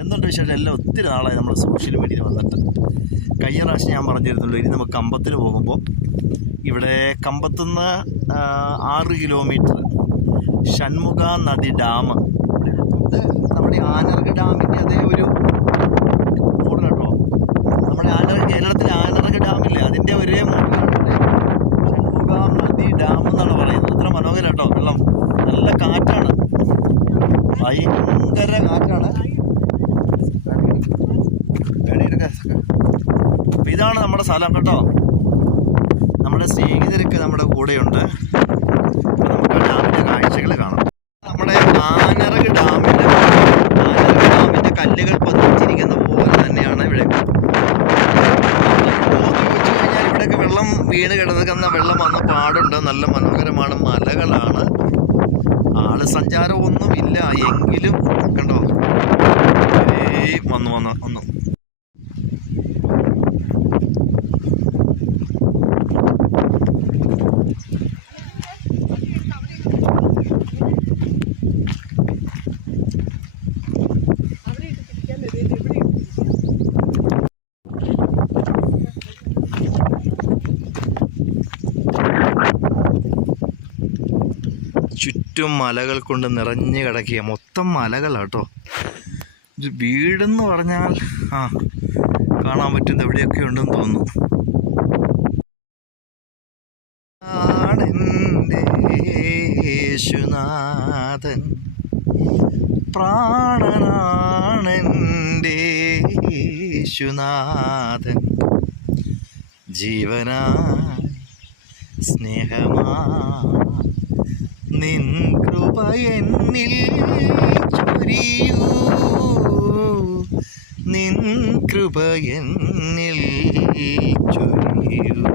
എന്തുണ്ട് വിശേഷം? എല്ലാം ഒത്തിരി നാളായി നമ്മൾ സോഷ്യൽ മീഡിയയിൽ വന്നിട്ട്. കഴിഞ്ഞ പ്രാവശ്യം ഞാൻ പറഞ്ഞിരുന്നല്ലോ ഇനി നമുക്ക് കമ്പത്തിന് പോകുമ്പോൾ ഇവിടെ കമ്പത്തുനിന്ന് ആറ് കിലോമീറ്റർ ഷൺമുഖ നദി ഡാം. നമ്മുടെ ആനർഗ് ഡാമിന്റെ അതേ ഒരു മോഡൽ നമ്മുടെ ആനർഗ് കേരളത്തിലെ ആനർഗ് ഡാമില്ലേ? അതിന്റെ ഒരേ മോഡലാണ് ഷൺമുഖ നദി ഡാം എന്നാണ് പറയുന്നത്. അത്ര മനോഹരം വെള്ളം. നല്ല കാറ്റാണ്. ഭയങ്കര കാറ്റാണ്. അപ്പൊ ഇതാണ് നമ്മുടെ സ്ഥലം കേട്ടോ. നമ്മുടെ സ്നേഹിതരൊക്കെ നമ്മുടെ കൂടെയുണ്ട്. നമുക്ക് ഡാമിന്റെ കാഴ്ചകൾ കാണാം. നമ്മുടെ ആനറക് ഡാമിന്റെ ആനറക് ഡാമിന്റെ കല്ലുകൾ പതിച്ചിരിക്കുന്ന പോലെ തന്നെയാണ് ഇവിടെ. കഴിഞ്ഞാൽ ഇവിടെയൊക്കെ വെള്ളം വീണ് കിടക്കുന്ന വെള്ളം വന്ന പാടുണ്ട്. നല്ല മനോഹരമാണ്. മലകളാണ്. ആൾ സഞ്ചാരമൊന്നും ഇല്ല എങ്കിലും കണ്ടോ? വന്നു വന്നു വന്നു. ചുറ്റും മലകൾ കൊണ്ട് നിറഞ്ഞു കിടക്കുക. മൊത്തം മലകളാട്ടോ. ഒരു വീടെന്ന് പറഞ്ഞാൽ ആ കാണാൻ പറ്റുന്ന എവിടെയൊക്കെ ഉണ്ടെന്ന് തോന്നുന്നു. ആണെന്റെ യേശുനാഥൻ പ്രാണനാണെന്റെ യേശുനാഥൻ. ജീവനായി സ്നേഹമാ നിൻ കൃപയെന്നിൽ ചൊരിയൂ. നിൻ കൃപയെന്നിൽ ചൊരിയൂ.